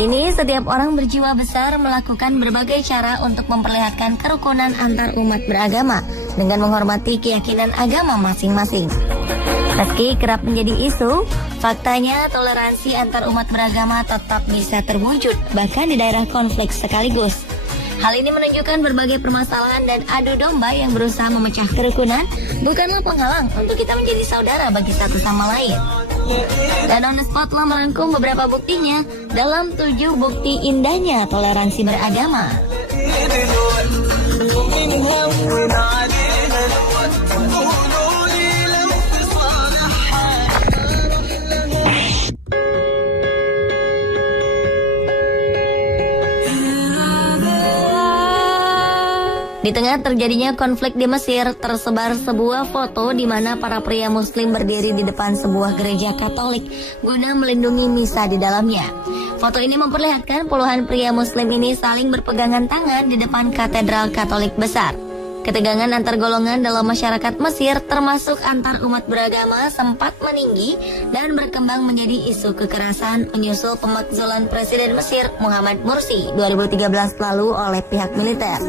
Kini setiap orang berjiwa besar melakukan berbagai cara untuk memperlihatkan kerukunan antar umat beragama dengan menghormati keyakinan agama masing-masing. Meski kerap menjadi isu, faktanya toleransi antar umat beragama tetap bisa terwujud bahkan di daerah konflik sekaligus. Hal ini menunjukkan berbagai permasalahan dan adu domba yang berusaha memecah kerukunan bukanlah penghalang untuk kita menjadi saudara bagi satu sama lain. Dan On The Spot telah merangkum beberapa buktinya dalam 7 bukti indahnya toleransi beragama. Di tengah terjadinya konflik di Mesir, tersebar sebuah foto di mana para pria muslim berdiri di depan sebuah gereja Katolik guna melindungi misa di dalamnya. Foto ini memperlihatkan puluhan pria muslim ini saling berpegangan tangan di depan katedral Katolik besar. Ketegangan antar golongan dalam masyarakat Mesir termasuk antar umat beragama sempat meninggi dan berkembang menjadi isu kekerasan menyusul pemakzulan Presiden Mesir Muhammad Mursi 2013 lalu oleh pihak militer.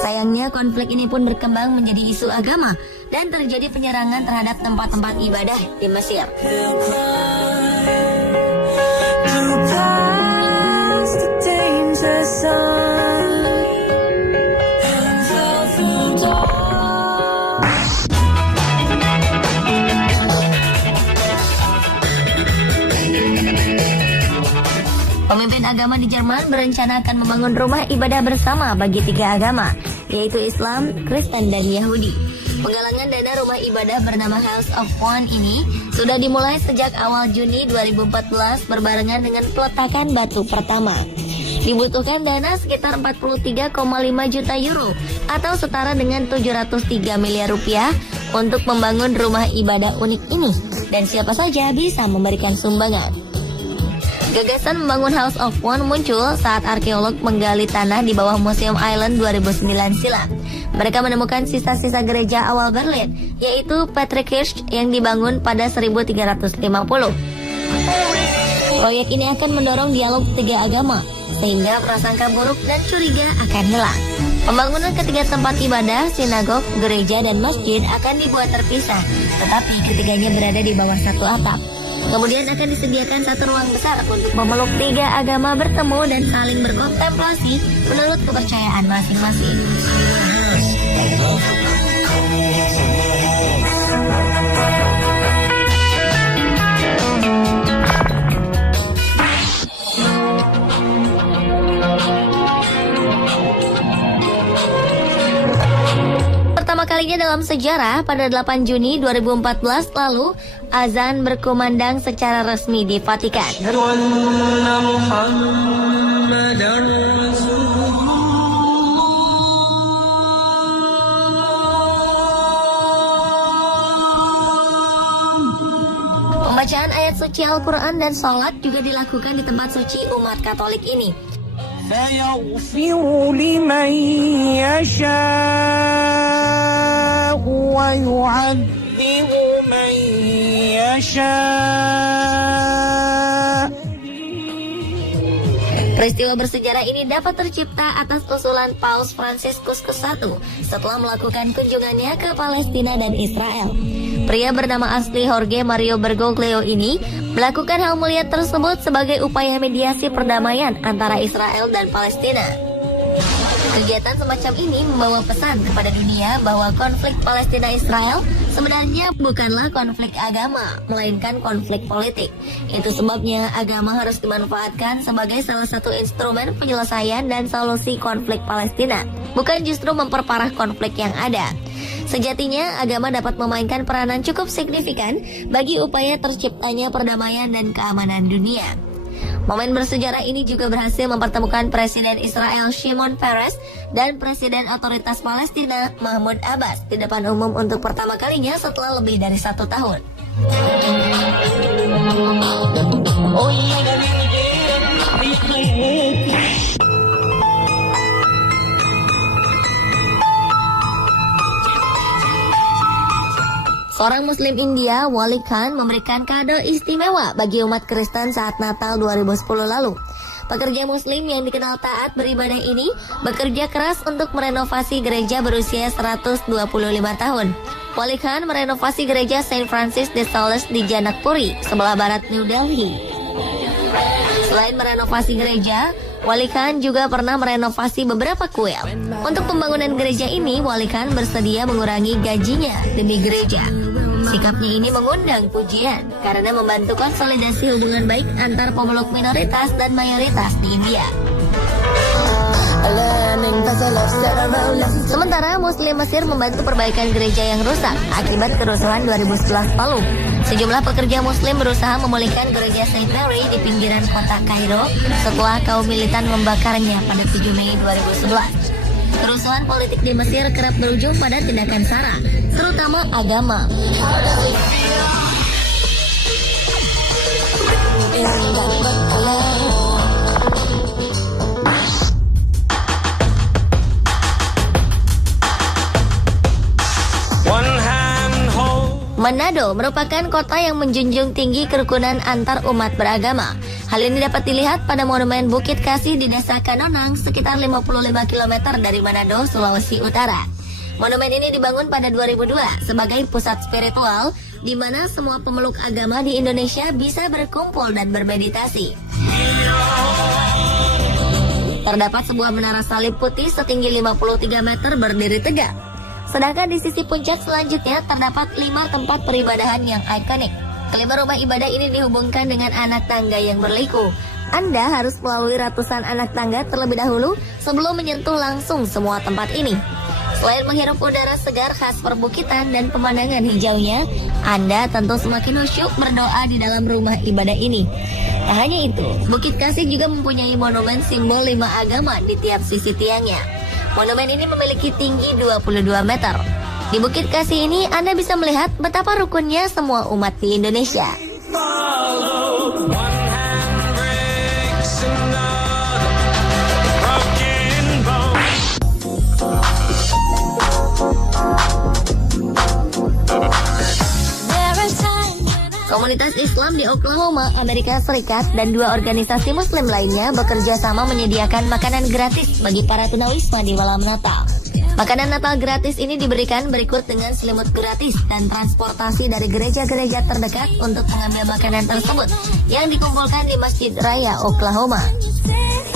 Sayangnya konflik ini pun berkembang menjadi isu agama dan terjadi penyerangan terhadap tempat-tempat ibadah di Mesir. Pemimpin agama di Jerman berencana akan membangun rumah ibadah bersama bagi 3 agama, yaitu Islam, Kristen, dan Yahudi. Penggalangan dana rumah ibadah bernama House of One ini sudah dimulai sejak awal Juni 2014 berbarengan dengan peletakan batu pertama. Dibutuhkan dana sekitar 43,5 juta euro atau setara dengan 703 miliar rupiah untuk membangun rumah ibadah unik ini, dan siapa saja bisa memberikan sumbangan. Gagasan membangun House of One muncul saat arkeolog menggali tanah di bawah Museum Island 2009 silam. Mereka menemukan sisa-sisa gereja awal Berlin, yaitu Patriarchkirche yang dibangun pada 1350. Proyek ini akan mendorong dialog 3 agama, sehingga prasangka buruk dan curiga akan hilang. Pembangunan ketiga tempat ibadah, sinagog, gereja, dan masjid akan dibuat terpisah, tetapi ketiganya berada di bawah satu atap. Kemudian akan disediakan satu ruang besar untuk memeluk 3 agama bertemu dan saling berkontemplasi menurut kepercayaan masing-masing. Pertama kalinya dalam sejarah, pada 8 Juni 2014 lalu, azan berkumandang secara resmi di Vatikan. Pembacaan ayat suci Al-Quran dan sholat juga dilakukan di tempat suci umat Katolik ini. فيغفر لمن يشاء ويعذب من يشاء. Peristiwa bersejarah ini dapat tercipta atas usulan Paus Fransiskus I setelah melakukan kunjungannya ke Palestina dan Israel. Pria bernama asli Jorge Mario Bergoglio ini melakukan hal mulia tersebut sebagai upaya mediasi perdamaian antara Israel dan Palestina. Kegiatan semacam ini membawa pesan kepada dunia bahwa konflik Palestina-Israel sebenarnya bukanlah konflik agama, melainkan konflik politik. Itu sebabnya agama harus dimanfaatkan sebagai salah satu instrumen penyelesaian dan solusi konflik Palestina, bukan justru memperparah konflik yang ada. Sejatinya, agama dapat memainkan peranan cukup signifikan bagi upaya terciptanya perdamaian dan keamanan dunia. Momen bersejarah ini juga berhasil mempertemukan Presiden Israel Shimon Peres dan Presiden Otoritas Palestina Mahmud Abbas di depan umum untuk pertama kalinya setelah lebih dari 1 tahun. Seorang Muslim India, Wali Khan, memberikan kado istimewa bagi umat Kristen saat Natal 2010 lalu. Pekerja Muslim yang dikenal taat beribadah ini bekerja keras untuk merenovasi gereja berusia 125 tahun. Wali Khan merenovasi gereja Saint Francis de Sales di Janakpuri, sebelah barat New Delhi. Selain merenovasi gereja, Wali Khan juga pernah merenovasi beberapa kuil. Untuk pembangunan gereja ini, Wali Khan bersedia mengurangi gajinya demi gereja. Sikapnya ini mengundang pujian karena membantu konsolidasi hubungan baik antar pemeluk minoritas dan mayoritas di India. Sementara Muslim Mesir membantu perbaikan gereja yang rusak akibat kerusuhan 2011 lalu. Sejumlah pekerja Muslim berusaha memulihkan gereja Saint Mary di pinggiran kota Kairo setelah kaum militan membakarnya pada 7 Mei 2011. Kerusuhan politik di Mesir kerap berujung pada tindakan SARA, terutama agama. Manado merupakan kota yang menjunjung tinggi kerukunan antar umat beragama. Hal ini dapat dilihat pada monumen Bukit Kasih di Desa Kanonang, sekitar 55 km dari Manado, Sulawesi Utara. Monumen ini dibangun pada 2002 sebagai pusat spiritual di mana semua pemeluk agama di Indonesia bisa berkumpul dan bermeditasi. Terdapat sebuah menara salib putih setinggi 53 meter berdiri tegak. Sedangkan di sisi puncak selanjutnya terdapat 5 tempat peribadahan yang ikonik. Kelima rumah ibadah ini dihubungkan dengan anak tangga yang berliku. Anda harus melalui ratusan anak tangga terlebih dahulu sebelum menyentuh langsung semua tempat ini. Selain menghirup udara segar khas perbukitan dan pemandangan hijaunya, Anda tentu semakin khusyuk berdoa di dalam rumah ibadah ini. Tak hanya itu, Bukit Kasih juga mempunyai monumen simbol 5 agama di tiap sisi tiangnya. Monumen ini memiliki tinggi 22 meter. Di Bukit Kasih ini Anda bisa melihat betapa rukunnya semua umat di Indonesia. Komunitas Islam di Oklahoma, Amerika Serikat, dan 2 organisasi Muslim lainnya bekerja sama menyediakan makanan gratis bagi para tunawisma di malam Natal. Makanan Natal gratis ini diberikan berikut dengan selimut gratis dan transportasi dari gereja-gereja terdekat untuk mengambil makanan tersebut yang dikumpulkan di Masjid Raya Oklahoma.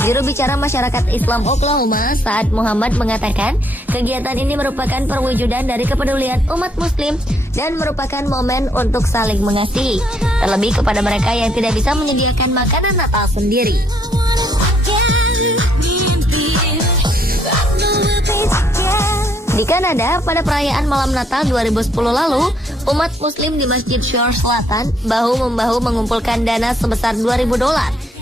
Juru bicara masyarakat Islam Oklahoma, Saad Muhammad, mengatakan kegiatan ini merupakan perwujudan dari kepedulian umat Muslim dan merupakan momen untuk saling mengasihi, terlebih kepada mereka yang tidak bisa menyediakan makanan Natal sendiri. Di Kanada, pada perayaan malam Natal 2010 lalu, umat Muslim di Masjid Shore Selatan bahu-membahu mengumpulkan dana sebesar $2.000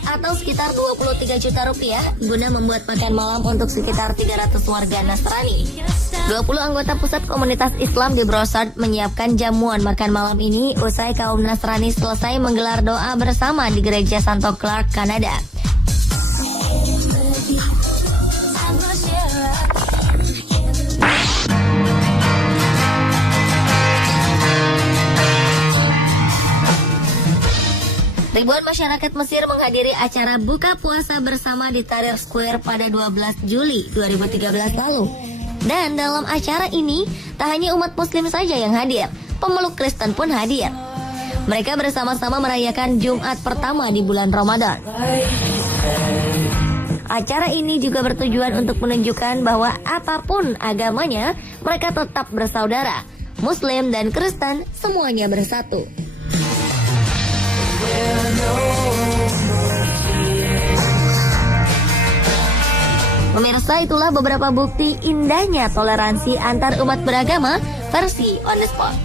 atau sekitar 23 juta rupiah guna membuat makan malam untuk sekitar 300 warga Nasrani. 20 anggota pusat komunitas Islam di Broussard menyiapkan jamuan makan malam ini usai kaum Nasrani selesai menggelar doa bersama di gereja Santo Clark, Kanada. Ribuan masyarakat Mesir menghadiri acara buka puasa bersama di Tahrir Square pada 12 Juli 2013 lalu. Dan dalam acara ini, tak hanya umat Muslim saja yang hadir, pemeluk Kristen pun hadir. Mereka bersama-sama merayakan Jumat pertama di bulan Ramadan. Acara ini juga bertujuan untuk menunjukkan bahwa apapun agamanya, mereka tetap bersaudara. Muslim dan Kristen semuanya bersatu. Pemirsa, itulah beberapa bukti indahnya toleransi antar umat beragama versi On The Spot.